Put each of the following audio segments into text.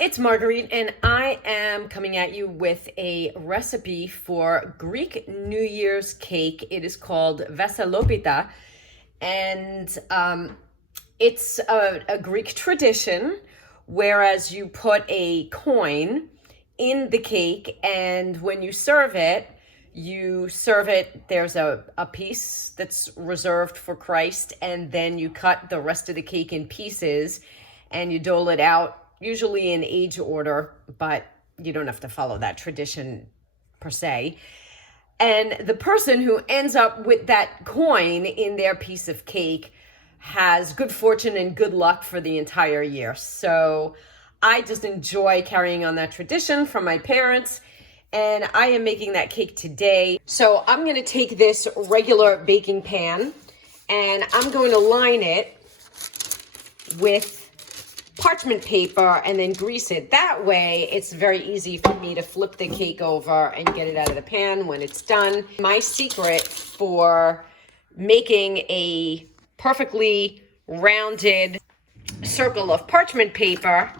It's Marguerite, and I am coming at you with a recipe for Greek New Year's cake. It is called Vasilopita, and it's a Greek tradition, whereas you put a coin in the cake, and when you serve it, there's a piece that's reserved for Christ, and then you cut the rest of the cake in pieces, and you dole it out, usually in age order, but you don't have to follow that tradition per se. And the person who ends up with that coin in their piece of cake has good fortune and good luck for the entire year. So I just enjoy carrying on that tradition from my parents, and I am making that cake today. So I'm going to take this regular baking pan and I'm going to line it with parchment paper and then grease it. That way it's very easy for me to flip the cake over and get it out of the pan when it's done. My secret for making a perfectly rounded circle of parchment paper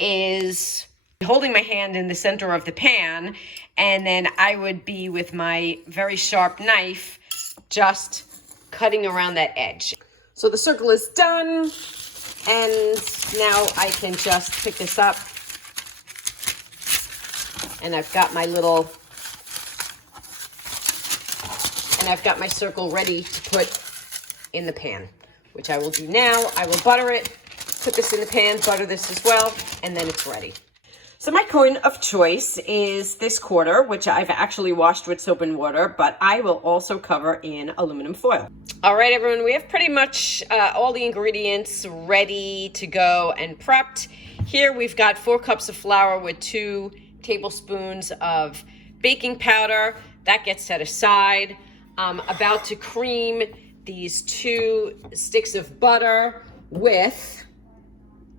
is holding my hand in the center of the pan, and then I would be with my very sharp knife just cutting around that edge. So the circle is done, and now I can just pick this up, and I've got my circle ready to put in the pan, which I will do now. I will butter it, put this in the pan, butter this as well, and then it's ready. So my coin of choice is this quarter, which I've actually washed with soap and water, but I will also cover in aluminum foil. All right, everyone, we have pretty much all the ingredients ready to go and prepped. Here we've got 4 cups of flour with 2 tablespoons of baking powder. That gets set aside. I'm about to cream these 2 sticks of butter with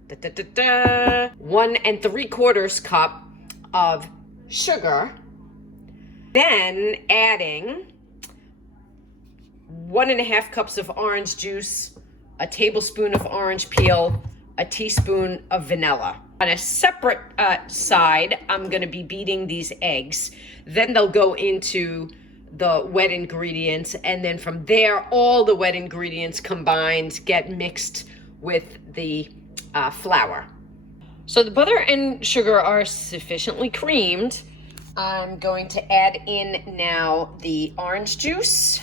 1 3/4 cup of sugar, then adding 1.5 cups of orange juice, a tablespoon of orange peel, a teaspoon of vanilla. On a separate side, I'm going to be beating these eggs. Then they'll go into the wet ingredients, and then from there, all the wet ingredients combined get mixed with the flour. So the butter and sugar are sufficiently creamed. I'm going to add in now the orange juice,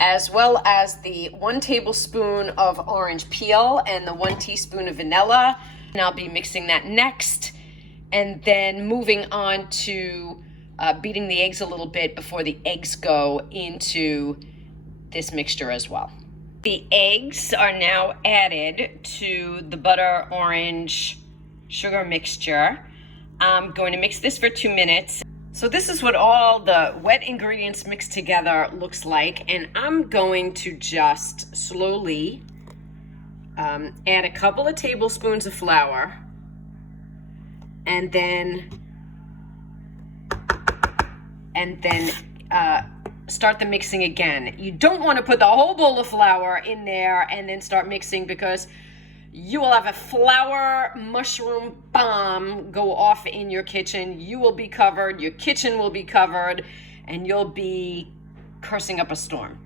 as well as the 1 tablespoon of orange peel and the 1 teaspoon of vanilla. And I'll be mixing that next, and then moving on to beating the eggs a little bit before the eggs go into this mixture as well. The eggs are now added to the butter, orange, sugar mixture. I'm going to mix this for 2 minutes. So this is what all the wet ingredients mixed together looks like, and I'm going to just slowly add a couple of tablespoons of flour, and then start the mixing again. You don't want to put the whole bowl of flour in there and then start mixing, because you will have a flour mushroom bomb go off in your kitchen. You will be covered, your kitchen will be covered, and you'll be cursing up a storm.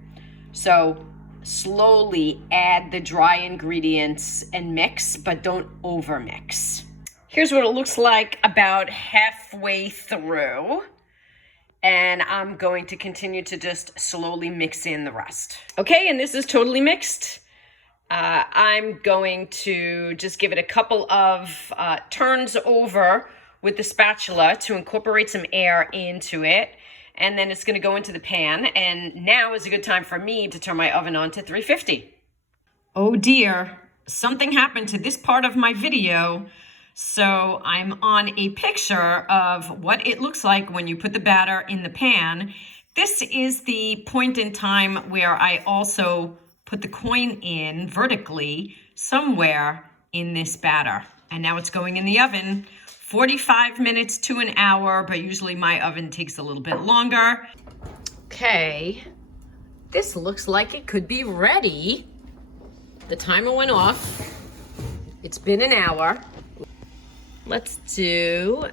So slowly add the dry ingredients and mix, but don't over mix. Here's what it looks like about halfway through. And I'm going to continue to just slowly mix in the rest. Okay, and this is totally mixed. I'm going to just give it a couple of turns over with the spatula to incorporate some air into it. And then it's gonna go into the pan. And now is a good time for me to turn my oven on to 350. Oh dear, something happened to this part of my video. So I'm on a picture of what it looks like when you put the batter in the pan. This is the point in time where I also put the coin in vertically somewhere in this batter. And now it's going in the oven, 45 minutes to an hour, but usually my oven takes a little bit longer. Okay, this looks like it could be ready The timer went off. It's been an hour. Let's do...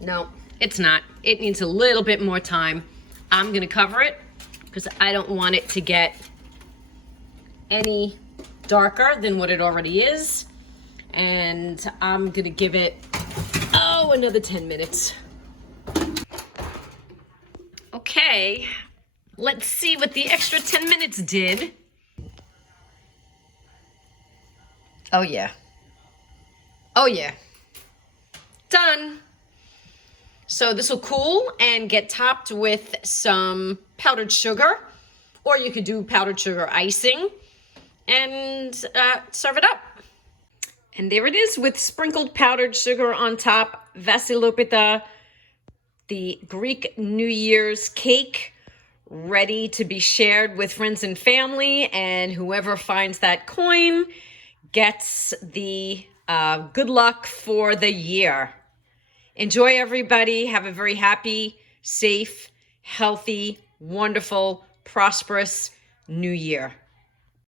No, it's not. It needs a little bit more time. I'm gonna cover it because I don't want it to get any darker than what it already is. And I'm gonna give it, another 10 minutes. Okay, let's see what the extra 10 minutes did. Oh yeah. Oh yeah. Done. So this will cool and get topped with some powdered sugar, or you could do powdered sugar icing and serve it up. And there it is with sprinkled powdered sugar on top. Vasilopita, the Greek New Year's cake, ready to be shared with friends and family. And whoever finds that coin gets the good luck for the year. Enjoy, everybody. Have a very happy, safe, healthy, wonderful, prosperous New Year.